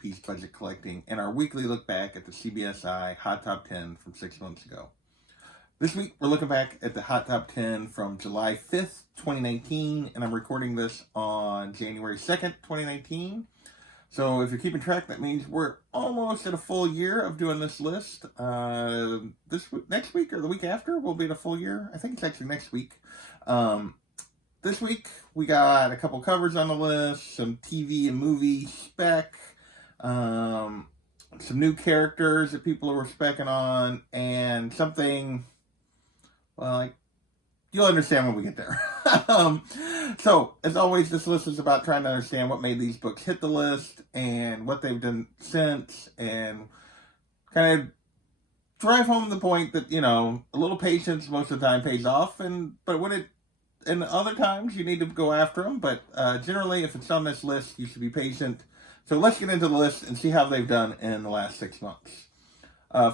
piece budget collecting and our weekly look back at the CBSI Hot Top 10 from 6 months ago. This week, we're looking back at the Hot Top 10 from July 5th, 2019, and I'm recording this on January 2nd, 2019. So if you're keeping track, that means we're almost at a full year of doing this list. Next week or the week after, we'll be at a full year. I think it's actually next week. This week, we got a couple covers on the list, some TV and movie spec, some new characters that people are specking on, and something, well, you'll understand when we get there. So, as always, this list is about trying to understand what made these books hit the list and what they've done since, and kind of drive home the point that, a little patience most of the time pays off, and other times you need to go after them, but generally, if it's on this list, you should be patient. So let's get into the list and see how they've done in the last 6 months.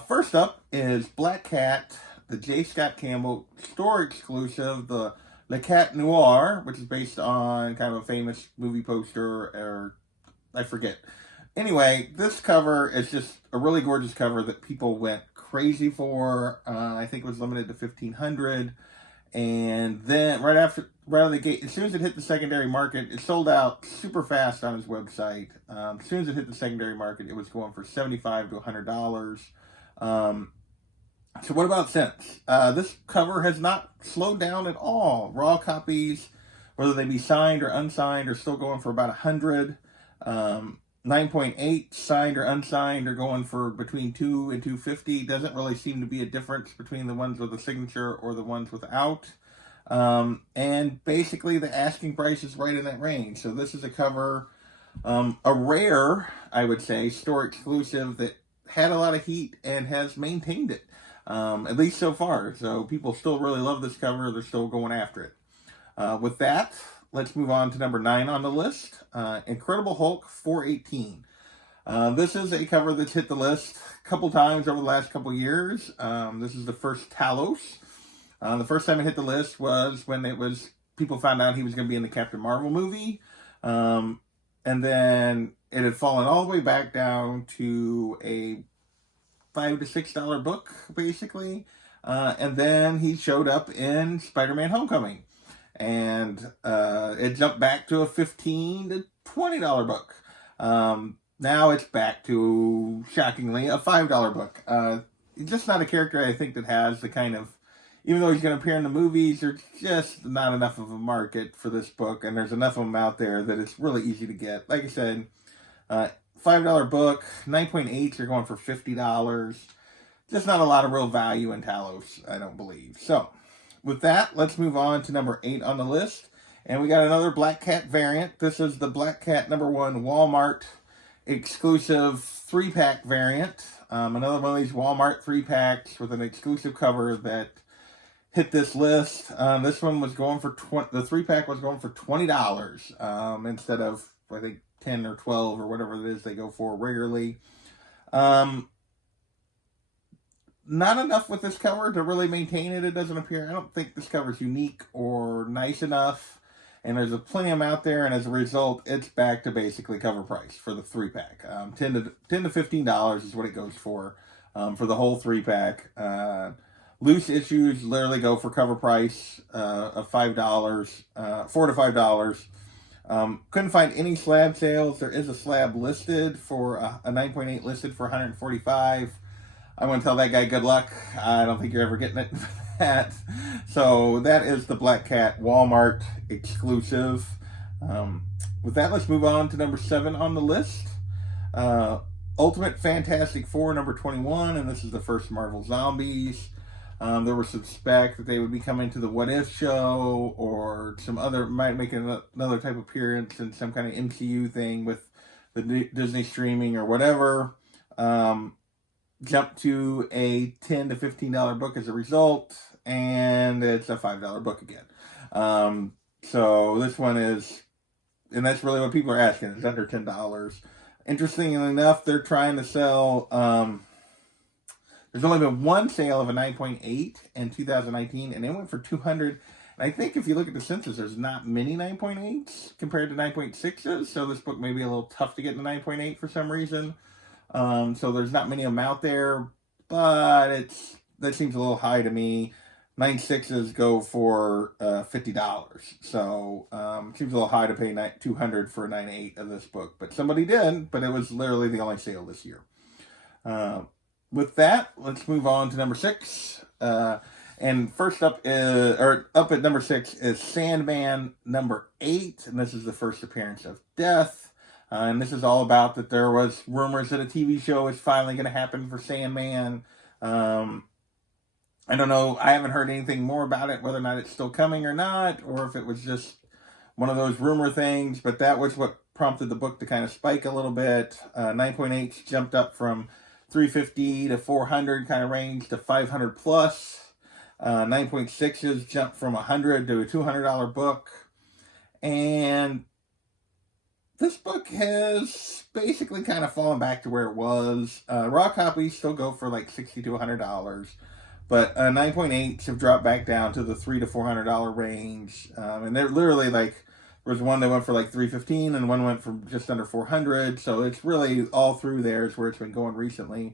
First up is Black Cat, the J. Scott Campbell store exclusive, the Le Cat Noir, which is based on kind of a famous movie poster, or I forget. Anyway, this cover is just a really gorgeous cover that people went crazy for. I think it was limited to 1,500. And then right out of the gate, as soon as it hit the secondary market, it sold out super fast on his website. As soon as it hit the secondary market, it was going for $75 to $100. So what about since? This cover has not slowed down at all. Raw copies, whether they be signed or unsigned, are still going for about 100. 9.8 signed or unsigned are going for between $2 and $250. Doesn't really seem to be a difference between the ones with a signature or the ones without. And basically the asking price is right in that range. So this is a cover, a rare, I would say, store exclusive that had a lot of heat and has maintained it, at least so far. So people still really love this cover. They're still going after it. With that, let's move on to number 9 on the list, Incredible Hulk 418. This is a cover that's hit the list a couple times over the last couple years. This is the first Talos. The first time it hit the list was when people found out he was going to be in the Captain Marvel movie. And then it had fallen all the way back down to a $5 to $6 book, basically. And then he showed up in Spider-Man Homecoming. And it jumped back to a $15 to $20 book. Now it's back to, shockingly, a $5 book. He's just not a character, I think, that has the kind of, even though he's going to appear in the movies, there's just not enough of a market for this book, and there's enough of them out there that it's really easy to get. Like I said, $5 book, 9.8s are going for $50. Just not a lot of real value in Talos, I don't believe. So, with that, let's move on to number 8 on the list. And we got another Black Cat variant. This is the Black Cat number 1 Walmart exclusive 3-pack variant. Another one of these Walmart 3-packs with an exclusive cover that hit this list. This one was going for the 3-pack was going for $20 instead of, I think, 10 or 12 or whatever it is they go for regularly. Not enough with this cover to really maintain it. It doesn't appear. I don't think this cover is unique or nice enough. And there's plenty of them out there. And as a result, it's back to basically cover price for the 3-pack. $10 to $15 is what it goes for the whole 3-pack. Loose issues literally go for cover price of $5, $4 to $5. Couldn't find any slab sales. There is a slab listed for a 9.8 listed for $145. I want to tell that guy good luck. I don't think you're ever getting it for that. So that is the Black Cat Walmart exclusive. With that, let's move on to number 7 on the list. Ultimate Fantastic Four number 21, and this is the first Marvel Zombies. There was some spec that they would be coming to the What If show, or some other, might make another type of appearance in some kind of MCU thing with the Disney streaming or whatever. Jumped to a $10 to $15 book as a result, and it's a $5 book again. So this one is, and that's really what people are asking, it's under $10. Interestingly enough, they're trying to sell, there's only been one sale of a 9.8 in 2019, and it went for $280. And I think if you look at the census, there's not many 9.8s compared to 9.6s. So this book may be a little tough to get into 9.8 for some reason. So there's not many of them out there, but that seems a little high to me. 9.6s go for $50, so it seems a little high to pay $200 for a 9.8 of this book. But somebody did, but it was literally the only sale this year. With that, let's move on to number 6. And first up up at number 6 is Sandman number 8, and this is the first appearance of Death. And this is all about that there was rumors that a TV show is finally going to happen for Sandman. I don't know. I haven't heard anything more about it, whether or not it's still coming or not, or if it was just one of those rumor things. But that was what prompted the book to kind of spike a little bit. 9.8 jumped up from 350 to 400 kind of range to 500 plus. 9.6s jumped from $100 to a $200 book. And this book has basically kind of fallen back to where it was. Raw copies still go for like $60 to $100. But 9.8s have dropped back down to the $300 to $400 range. And they're literally like, there was one that went for like $315 and one went for just under $400. So it's really all through there is where it's been going recently.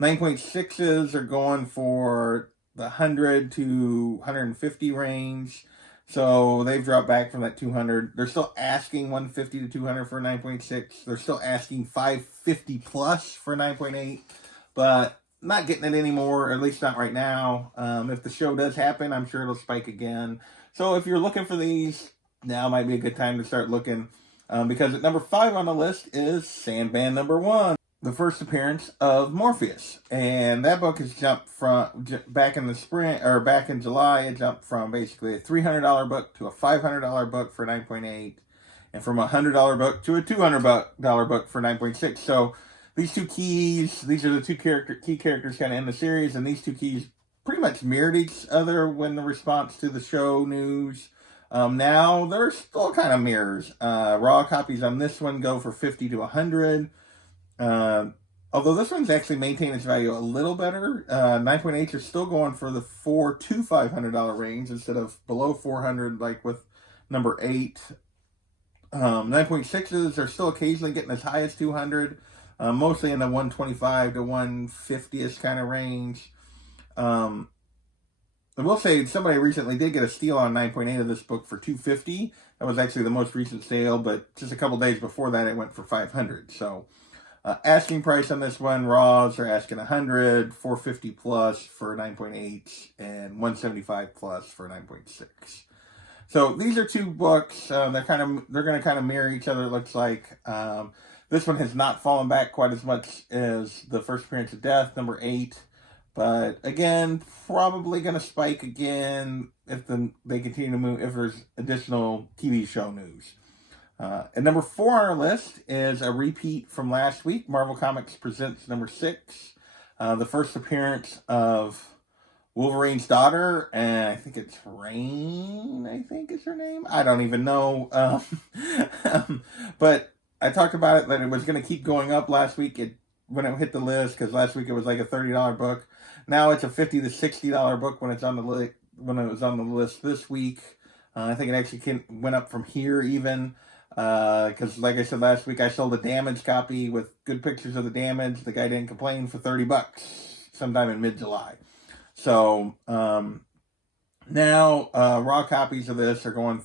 9.6s are going for the $100 to $150 range. So they've dropped back from that $200. They're still asking $150 to $200 for 9.6. They're still asking $550 plus for 9.8. But not getting it anymore, or at least not right now. If the show does happen, I'm sure it'll spike again. So if you're looking for these, now might be a good time to start looking. Because at number 5 on the list is Sandman number 1, the first appearance of Morpheus. And that book has jumped from, back in the spring, or back in July, it jumped from basically a $300 book to a $500 book for 9.8. And from a $100 book to a $200 book for 9.6. So these two keys, these are the two key characters kind of in the series, and these two keys pretty much mirrored each other when the response to the show news. Now, they're still kind of mirrors. Raw copies on this one go for $50 to $100. Although this one's actually maintained its value a little better. 9.8s are still going for the $400 to $500 range instead of below $400 like with number 8. 9.6s are still occasionally getting as high as $200. Mostly in the $125 to $150ish kind of range. I will say somebody recently did get a steal on 9.8 of this book for $250. That was actually the most recent sale, but just a couple days before that, it went for $500. So, asking price on this one, Raws are asking $100, $450 plus for 9.8, and $175 plus for 9.6. So these are two books. They're going to kind of mirror each other. It looks like. This one has not fallen back quite as much as the first appearance of Death, number 8. But again, probably going to spike again if they continue to move, if there's additional TV show news. And number 4 on our list is a repeat from last week. Marvel Comics presents number 6. The first appearance of Wolverine's daughter, and I think it's Rain, I think is her name. I don't even know. But I talked about it, that it was going to keep going up last week when it hit the list, because last week it was like a $30 book. Now it's a $50 to $60 book when it's on the when it was on the list this week. I think it actually went up from here even, because like I said last week, I sold a damaged copy with good pictures of the damage. The guy didn't complain for $30 sometime in mid-July. So now raw copies of this are going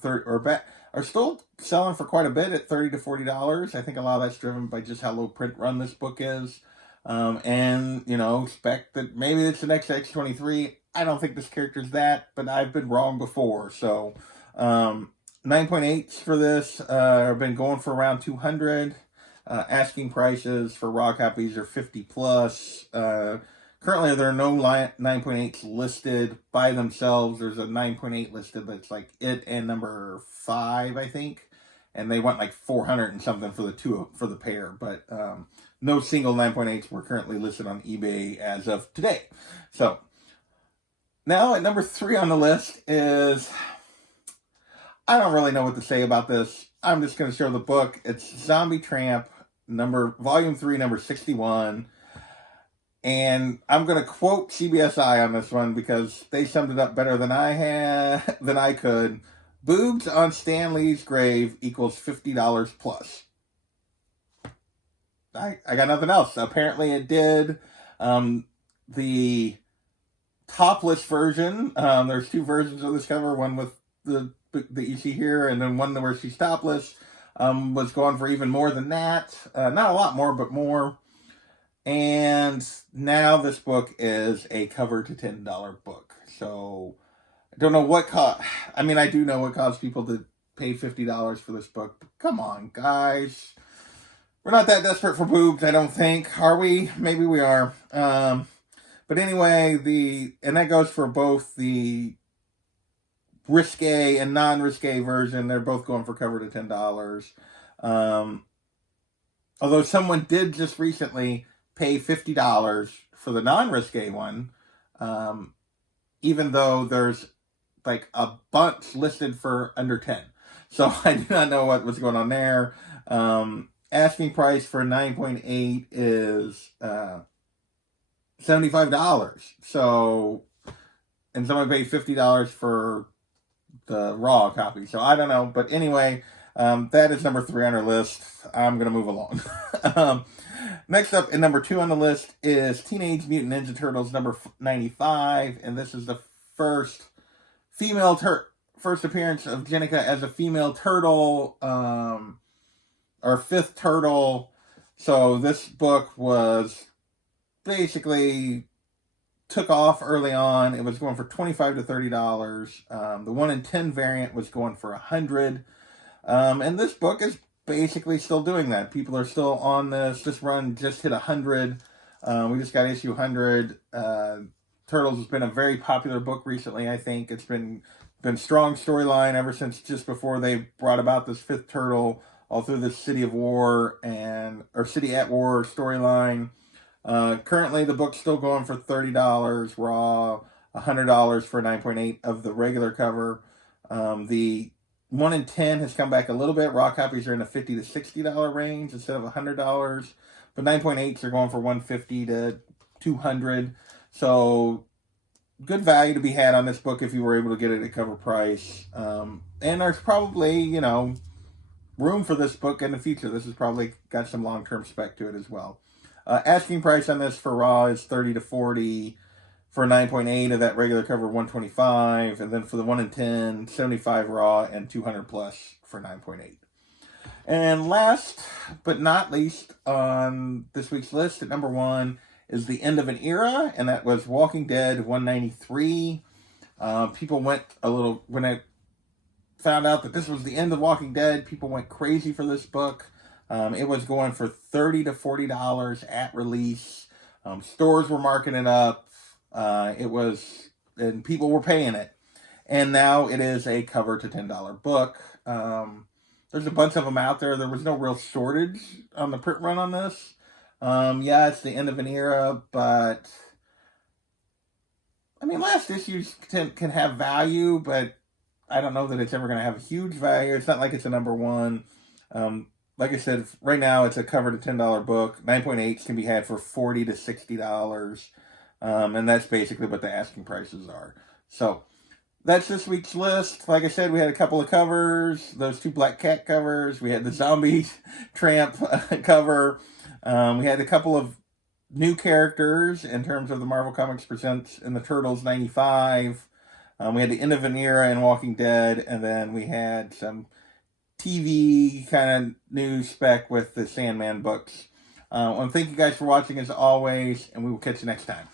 are still selling for quite a bit at $30 to $40. I think a lot of that's driven by just how low print run this book is. And, expect that maybe it's the next X-23. I don't think this character's that, but I've been wrong before. So, 9.8s for this have been going for around $200. Asking prices for raw copies are $50 plus. Currently, there are no 9.8s listed by themselves. There's a 9.8 listed that's like it and number 5, I think. And they want like $400 and something for the pair. But no single 9.8s were currently listed on eBay as of today. So, now at number 3 on the list is, I don't really know what to say about this. I'm just going to show the book. It's Zombie Tramp, volume 3, number 61. And I'm going to quote CBSI on this one because they summed it up better than I could. Boobs on Stan Lee's grave equals $50 plus. I got nothing else. Apparently it did. The topless version, there's two versions of this cover, one with the that you see here, and then one where she's topless, was going for even more than that. Not a lot more, but more. And now this book is a cover to $10 book. So I don't know what I mean, I do know what caused people to pay $50 for this book. But come on, guys. We're not that desperate for boobs, I don't think. Are we? Maybe we are. But anyway, and that goes for both the risque and non-risque version. They're both going for cover to $10. Although someone did just recently pay $50 for the non-risque one, even though there's like a bunch listed for under 10. So I do not know what was going on there. Asking price for 9.8 is $75. So, and someone paid $50 for the raw copy. So I don't know. But anyway, that is number 3 on our list. I'm going to move along. Next up, in number 2 on the list is Teenage Mutant Ninja Turtles number 95. And this is the first appearance of Jennika as a female turtle, or 5th turtle. So this book was basically took off early on. It was going for $25 to $30. The 1 in 10 variant was going for $100. And this book is basically still doing that. People are still on this. This run just hit 100. We just got issue 100. Turtles has been a very popular book recently. I think it's been strong storyline ever since just before they brought about this 5th turtle, all through the City at War storyline. Currently, the book's still going for $30 raw, $100 for 9.8 of the regular cover. The 1 in 10 has come back a little bit. Raw copies are in the $50 to $60 range instead of $100. But 9.8s are going for $150 to $200. So good value to be had on this book if you were able to get it at cover price. And there's probably, room for this book in the future. This has probably got some long-term spec to it as well. Asking price on this for raw is $30 to $40. For 9.8 of that regular cover, $125. And then for the 1 in 10, $75 raw and $200 plus for 9.8. And last but not least on this week's list at number 1 is The End of an Era. And that was Walking Dead 193. People went when I found out that this was the end of Walking Dead, people went crazy for this book. It was going for $30 to $40 at release. Stores were marking it up. And people were paying it. And now it is a cover to $10 book. There's a bunch of them out there. There was no real shortage on the print run on this. Yeah, it's the end of an era, but I mean, last issues can have value, but I don't know that it's ever going to have a huge value. It's not like it's a number 1. Like I said, right now it's a cover to $10 book. 9.8s can be had for $40 to $60. And that's basically what the asking prices are. So that's this week's list. Like I said, we had a couple of covers. Those 2 Black Cat covers. We had the Zombie Tramp cover. We had a couple of new characters in terms of the Marvel Comics Presents and the Turtles 95. We had the End of an Era and Walking Dead. And then we had some TV kind of news spec with the Sandman books. And thank you guys for watching as always. And we will catch you next time.